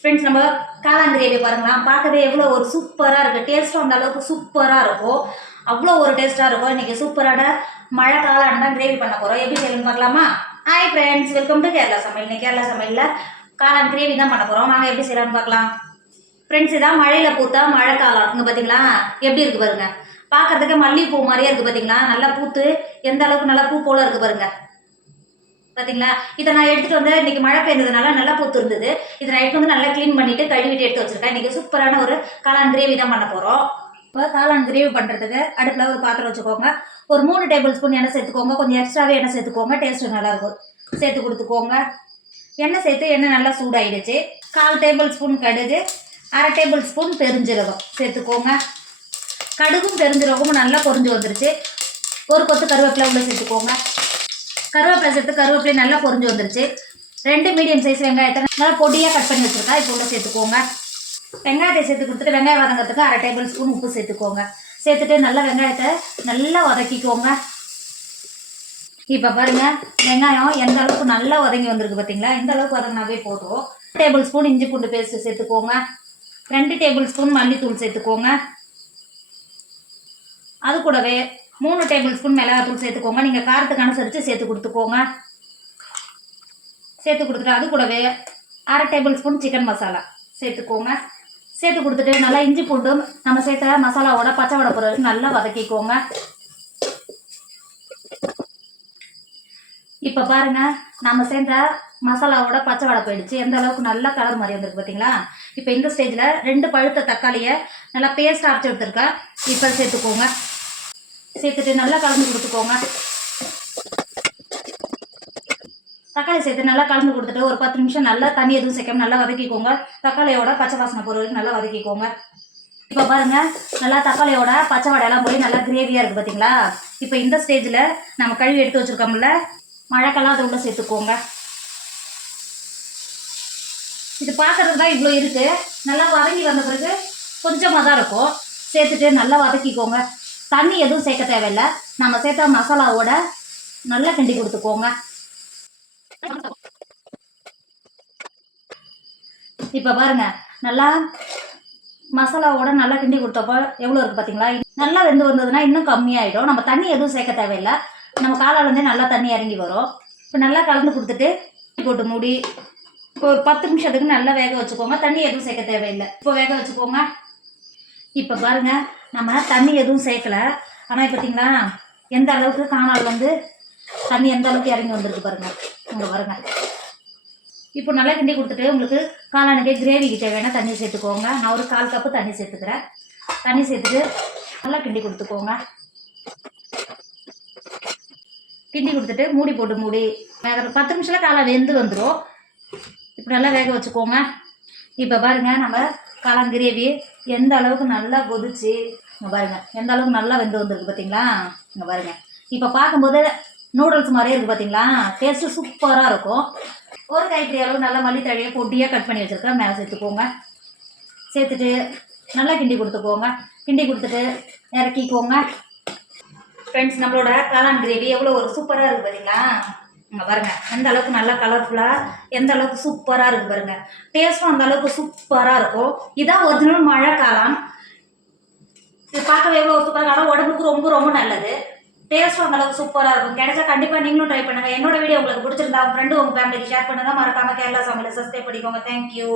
Friends நம்ம காளான் gravy பாருங்களா, பார்க்கவே எவ்வளோ ஒரு சூப்பராக இருக்குது. டேஸ்ட்டும் அந்த அளவுக்கு சூப்பராக இருக்கும். அவ்வளோ ஒரு டேஸ்ட்டாக இருக்கும். இன்றைக்கி சூப்பரான மழை காளான் தான் கிரேவி பண்ண போகிறோம். எப்படி செய்யணும்னு பார்க்கலாமா? Hi friends, welcome to Kerala சமையல். இன்னைக்கு கேரளா சமையலில் காளான் கிரேவி தான் பண்ண போகிறோம். வாங்க எப்படி செய்யலாம்னு பார்க்கலாம். ஃப்ரெண்ட்ஸ், இதான் மழையில் பூத்தா மழை காளான். இங்கே பார்த்தீங்களா எப்படி இருக்குது பாருங்க. பார்க்கறதுக்கு மல்லிகைப்பூ மாதிரியே இருக்குது பார்த்தீங்களா. நல்லா பூத்து எந்த அளவுக்கு நல்லா பூ போல இருக்குது பாருங்க. பார்த்தீங்களா, இதை நான் எடுத்துகிட்டு வந்து இன்றைக்கி மழை பெய்ந்ததுனால நல்லா பூத்து இருந்தது. இதை நான் எடுத்து வந்து நல்லா க்ளீன் பண்ணிவிட்டு கழுவிட்டு எடுத்து வச்சுருக்கேன். இன்றைக்கி சூப்பரான ஒரு காளான் கிரேவி தான் பண்ண போகிறோம். இப்போ காளான் கிரேவி பண்ணுறதுக்கு அடுப்பில் ஒரு பாத்திரம் வச்சுக்கோங்க. ஒரு 3 டேபிள் ஸ்பூன் எண்ணெய் சேர்த்துக்கோங்க. கொஞ்சம் எக்ஸ்ட்ராவே எண்ணெய் சேர்த்துக்கோங்க, டேஸ்ட்டு நல்லாயிருக்கும். சேர்த்து கொடுத்துக்கோங்க. எண்ணெய் சேர்த்து எண்ணெய் நல்லா சூடாயிடுச்சு. 1/4 டேபிள் ஸ்பூன் கடுகு, 1/2 டேபிள் ஸ்பூன் பெருஞ்சீரகம் சேர்த்துக்கோங்க. கடுகும் பெருஞ்சீரகமும் நல்லா பொரிஞ்சு வந்துருச்சு. ஒரு கொத்து கருவேப்பிலை உள்ள சேர்த்துக்கோங்க. கருவேப்பிலை சேர்த்து கருவேப்பிலை நல்லா பொரிஞ்சு வந்துருச்சு. 2 மீடியம் சைஸ் வெங்காயத்தை நல்லா பொடியாக கட் பண்ணி வச்சுருக்கா, இப்போ உள்ள சேர்த்துக்கோங்க. வெங்காயத்தை சேர்த்து கொடுத்துட்டு வெங்காயம் வதங்கிறதுக்கு 1/2 டேபிள் ஸ்பூன் உப்பு சேர்த்துக்கோங்க. சேர்த்துட்டு நல்லா வெங்காயத்தை நல்லா வதக்கிக்கோங்க. இப்போ பாருங்கள், வெங்காயம் எந்த அளவுக்கு நல்லா வதங்கி வந்திருக்கு பார்த்தீங்களா. இந்த அளவுக்கு வதங்கினாவே போதும். 1 டேபிள் ஸ்பூன் இஞ்சி பூண்டு பேஸ்ட்டு சேர்த்துக்கோங்க. 2 டேபிள் ஸ்பூன் மல்லித்தூள் சேர்த்துக்கோங்க. அது கூடவே 3 டேபிள் ஸ்பூன் மிளகாத்தூள் சேர்த்துக்கோங்க. நீங்கள் காரத்துக்கு அனுசரித்து சேர்த்து கொடுத்துக்கோங்க. சேர்த்து கொடுத்துட்டு அது கூடவே 1/2 டேபிள் ஸ்பூன் சிக்கன் மசாலா சேர்த்துக்கோங்க. சேர்த்து கொடுத்துட்டு நல்லா இஞ்சி பூண்டு நம்ம சேர்த்த மசாலாவோட பச்சை வடை போகிற வரைக்கும் நல்லா வதக்கிக்கோங்க. இப்போ பாருங்கள், நம்ம சேர்ந்த மசாலாவோட பச்சை வடை போயிடுச்சு. எந்த அளவுக்கு நல்லா கலர் மாதிரி வந்துருக்கு பார்த்தீங்களா. இப்போ இந்த ஸ்டேஜில் 2 பழுத்த தக்காளியை நல்லா பேஸ்ட் அரைச்சி எடுத்துருக்கேன். இப்போ சேர்த்துக்கோங்க. சேர்த்துட்டு நல்லா கலந்து கொடுத்துக்கோங்க. தக்காளி சேர்த்து நல்லா கலந்து கொடுத்துட்டு ஒரு 10 நிமிஷம் நல்லா தண்ணி எதுவும் சேர்க்காம நல்லா வதக்கிக்கோங்க. தக்காளியோட பச்சை வாசனை போகிற வரைக்கும் நல்லா வதக்கிக்கோங்க. இப்போ பாருங்கள், நல்லா தக்காளியோட பச்சை வடையெல்லாம் போய் நல்லா கிரேவியாக இருக்குது பார்த்தீங்களா. இப்போ இந்த ஸ்டேஜில் நம்ம கழுவி எடுத்து வச்சுருக்கோம்ல மழைக்கெல்லாம் அதை உள்ள சேர்த்துக்கோங்க. இது பார்க்குறது தான் இவ்வளோ இருக்குது. நல்லா வதங்கி வந்த பிறகு கொஞ்சமாக தான் இருக்கும். சேர்த்துட்டு நல்லா வதக்கிக்கோங்க. தண்ணி எதுவும் சேர்க்க தேவையில்லை. நம்ம சேர்த்த மசாலாவோட நல்லா கிண்டி கொடுத்துக்கோங்க. இப்போ பாருங்க, நல்லா மசாலாவோட நல்லா கிண்டி கொடுத்தப்போ எவ்வளோ இருக்குது பார்த்தீங்களா. நல்லா வெந்து வந்ததுன்னா இன்னும் கம்மியாயிடும். நம்ம தண்ணி எதுவும் சேர்க்க தேவையில்லை. நம்ம காலாலேருந்தே நல்லா தண்ணி இறங்கி வரும். இப்போ நல்லா கலந்து கொடுத்துட்டு போட்டு மூடி ஒரு 10 நிமிஷத்துக்கு நல்லா வேக வச்சுக்கோங்க. தண்ணி எதுவும் சேர்க்க தேவையில்லை. இப்போ வேக வச்சுக்கோங்க. இப்போ பாருங்கள், நம்ம தண்ணி எதுவும் சேர்க்கலை. ஆனால் பார்த்தீங்களா எந்த அளவுக்கு காணால் தண்ணி எந்த அளவுக்கு இறங்கி வந்திருக்கு பாருங்கள். இங்கே பாருங்கள். இப்போ நல்லா கிண்டி கொடுத்துட்டு உங்களுக்கு காளானுக்கு கிரேவிக்கு தேவையான தண்ணி சேர்த்துக்கோங்க. நான் ஒரு 1/4 கப்பு தண்ணி சேர்த்துக்கிறேன். தண்ணி சேர்த்துட்டு நல்லா கிண்டி கொடுத்துக்கோங்க. கிண்டி கொடுத்துட்டு மூடி போட்டு மூடி 10 நிமிஷத்தில் காளான் வெந்து வந்துடும். இப்போ நல்லா வேக வச்சுக்கோங்க. இப்போ பாருங்கள், நம்ம காளான் கிரேவி எந்த அளவுக்கு நல்லா கொதிச்சு இங்கே பாருங்கள் எந்த அளவுக்கு நல்லா வெந்து வந்திருக்கு பார்த்தீங்களா. இங்கே பாருங்கள், இப்போ பார்க்கும்போது நூடுல்ஸ் மாதிரியே இருக்குது பார்த்தீங்களா. டேஸ்ட்டு சூப்பராக இருக்கும். ஒரு கைப்பிடி அளவு நல்லா மல்லித்தழையை பொடியாக கட் பண்ணி வச்சுருக்கேன், மேலே சேர்த்துக்கோங்க. சேர்த்துட்டு நல்லா கிண்டி கொடுத்துக்கோங்க. கிண்டி கொடுத்துட்டு இறக்கிக்கோங்க. ஃப்ரெண்ட்ஸ், நம்மளோட காளான் கிரேவி எவ்வளோ ஒரு சூப்பராக இருக்குது பார்த்தீங்களா. இங்கே பாருங்கள், எந்த அளவுக்கு நல்லா கலர்ஃபுல்லாக எந்த அளவுக்கு சூப்பராக இருக்குது பாருங்கள். டேஸ்ட்டும் அந்த அளவுக்கு சூப்பராக இருக்கும். இதான் ஒரிஜினல் மழை காளான். இது பார்க்கவே எவ்வளோ சூப்பராக காலம், உடம்புக்கு ரொம்ப ரொம்ப நல்லது. டேஸ்ட்டும் அந்த அளவுக்கு சூப்பராக இருக்கும். கிடைச்சா கண்டிப்பாக நீங்களும் ட்ரை பண்ணுங்கள். என்னோட வீடியோ உங்களுக்கு பிடிச்சிருந்தா உங்கள் ஃப்ரெண்டு உங்கள் ஃபேமிலிக்கு ஷேர் பண்ணுங்கள். மறக்காமல் கேரளா சமையலை சப்ஸ்கிரைப் பண்ணிக்கோங்க. தேங்க்யூ.